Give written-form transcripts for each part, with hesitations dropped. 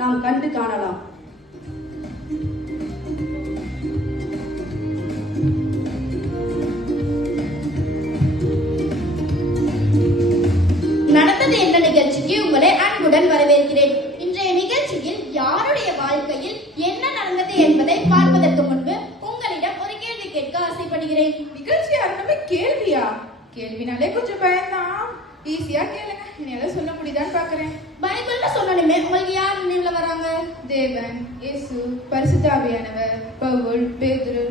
நாம் கண்டு காணலாம். நடந்தது என்ன நிகழ்ச்சிக்கு உங்களை அன்புடன் வரவேற்கிறேன். இன்றைய நிகழ்ச்சியில் யாருடைய வாழ்க்கையில் என்ன நடந்தது என்பதை பார்ப்பதற்கு முன்பு உங்களிடம் ஒரு கேள்வி கேட்க ஆசைப்படுகிறேன். நிகழ்ச்சி ஆரம்பமே கேள்வியா? கேள்வினாலே கொஞ்சம் பயம்தான். ஈஸியா கேளுங்க, என்னால சொல்ல முடியுதான்னு பாக்குறேன். பைபிள்ல சொன்னனுமே உங்களுக்கு யார் நினைவுல வராங்க? தேவன், இயேசு, பரிசுத்த ஆவியானவர், பவுல், பேதுரு,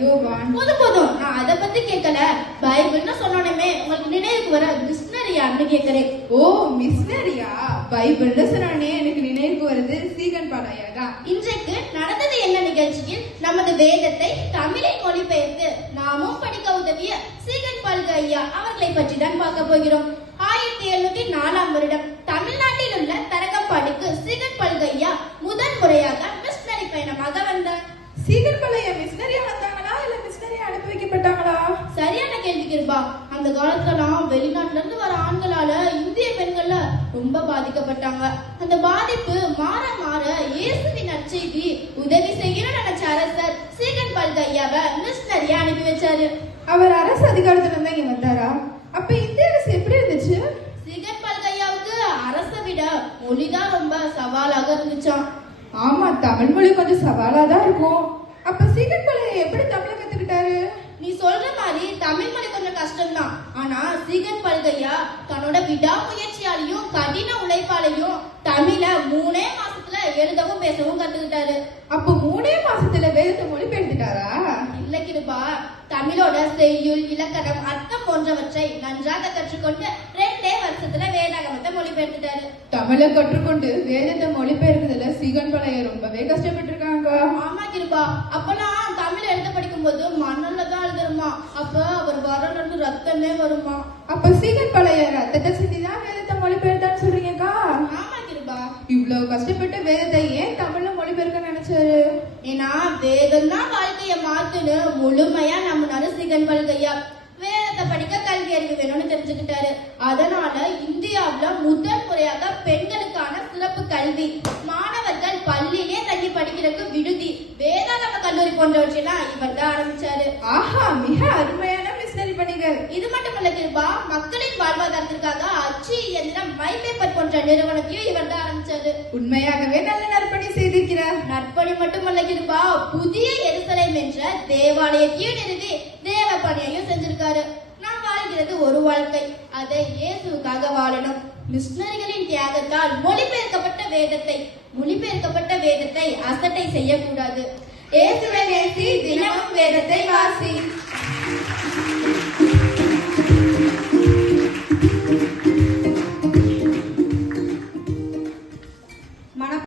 யோவான். போதும், நான் அதை பத்தி கேட்கல. பைபிள்னு சொன்னனுமே உங்களுக்கு நினைவுக்கு வர மிஷனரியான்னு கேட்கிறேன். ஓ, மிஷனரியா? பைபிள்னு சொன்னே எனக்கு நினைவுக்கு வருது சீகன் பாளையா தான். இன்றைக்கு நடந்தது என்ன நிகழ்ச்சியில் நமது வேதத்தை தமிழில் மொழிபெயர்த்து நாமும் படிக்க உதவிய சீகன் பால்க ஐயா அவர்களை பற்றி தான் பார்க்க போகிறோம். 1704 வருடம் தமிழ்நாட்டில் உள்ள தரங்கம்பாடிக்கு சீகன் பால்க ஐயா முதன் முறையாக மிஷனரி பயணமாக வந்தார். சீகன் பாளையா மிஷனரியா வந்தாங்களா இல்ல மிஷனரியா அனுப்பி வைக்கப்பட்டாங்களா? சரியான கேள்வி கிருபா. அந்த காலத்துலலாம் வெளிநாட்டுல இருந்து வர ஆண்களால இந்திய பெண்கள்ல ரொம்ப பாதிக்கப்பட்டாங்க. அந்த பாதிப்பு மாற மாற இயேசுவின் நற்செய்தி உதவி செய்யணும்னு நினைச்ச அரசர் சீகன் பால்க ஐயாவை மிஷனரியா அனுப்பி வச்சாரு. அவர் அரசு அதிகாரத்துல இருந்தா இங்க வந்தாரா? அப்ப இந்திய அரசு எப்படி இருந்துச்சு? சீகன் பால்க ஐயாவுக்கு அரசை விட மொழிதான் ரொம்ப சவாலாக இருந்துச்சாம். ஆமா, தமிழ் மொழி கொஞ்சம் சவாலாதான் இருக்கும். அப்ப சீகன் பாளையா எப்படி தமிழை கத்துக்கிட்டாரு? நீ சொல்ற மாதிரி தமிழ் மொழி கொஞ்சம் கஷ்டம்தான். ஆனா சீகன் பால்க ஐயா தன்னோட விடாமுயற்சியாலையும் கடின உழைப்பாலையும் தமிழ 3 மாசத்துல எழுதவும் பேசவும் கத்துக்கிட்டாரு. அப்ப 3 மாசத்துல வேதத்தை மொழிபெயர்த்துட்டாரா? இல்ல கிருபா, தமிழோட செய்யுள், இலக்கணம், அர்த்தம் போன்றவற்றை நன்றாக கற்றுக்கொண்டு 2 வருஷத்துல வேதாகமத்தை மொழிபெயர்த்துட்டாரு. தமிழை கற்றுக்கொண்டு வேதத்தை மொழிபெயர்க்கிறதுல சீகன் பாளையா ரொம்பவே கஷ்டப்பட்டு இருக்காங்க. ஆமா கிருபா, அப்பெல்லாம் தமிழ் எழுத படிக்கும் போது மண்ணல்ல தான் எழுதுருமா. அப்ப அவர் வரல இருந்து ரத்தமே வருமா. அப்ப சீகன் பாளையா ரத்தத்தை சிந்திதான் வேதத்தை மொழிபெயர்த்தான்னு சொல்றீங்கக்கா? ஆமா கிருபா, இவ்வளவு கஷ்டப்பட்டு வேதத்தை ஏன் தமிழ்ல மொழிபெயர்க்க நினைச்சாரு? ஏன்னா வேதம் தான் வாழ்க்கைய மாத்துன்னு முழுமையா நம்மளால சீகன் பால்க ஐயா வேதத்தை படிக்க கல்வி அறிவு வேணும்னு தெரிஞ்சுக்கிட்டாரு. அதனால இந்தியாவுல முதல் முறையாக பெண்களுக்கான சிறப்பு கல்வி, மாணவர்கள் பள்ளியிலே தங்கி படிக்கிறதுக்கு விடுதி, வேதாகம கல்லூரி போன்றவற்றையெல்லாம் இவர் தான் ஆரம்பிச்சாரு. ஆஹா, மிக அருமையான மிஷனரி பணிகள். இது மட்டும் இல்ல கிருபா, மக்களின் வாழ்வாதாரத்திற்காக அச்சு இயந்திரம், மைபேப்பர் போன்ற நிறுவனத்தையும் இவர் தான் ஆரம்பிச்சாரு. உண்மையாகவே நல்ல நற்பணி செய்திருக்கிறார். நற்பணி மட்டுமல்ல கிருபா, புதிய எருசலேம் என்ற தேவாலயத்தையும் நிறுவி தேவ பணியையும் செஞ்சிருக்காரு. நாம் வாழ்கிறது ஒரு வாழ்க்கை, அதை இயேசுக்காக வாழணும். மிஷனரிகளின் தியாகத்தால் மொழிபெயர்க்கப்பட்ட வேதத்தை அசட்டை செய்யக்கூடாது. இயேசுவை நேசி, தினமும் வேதத்தை வாசி.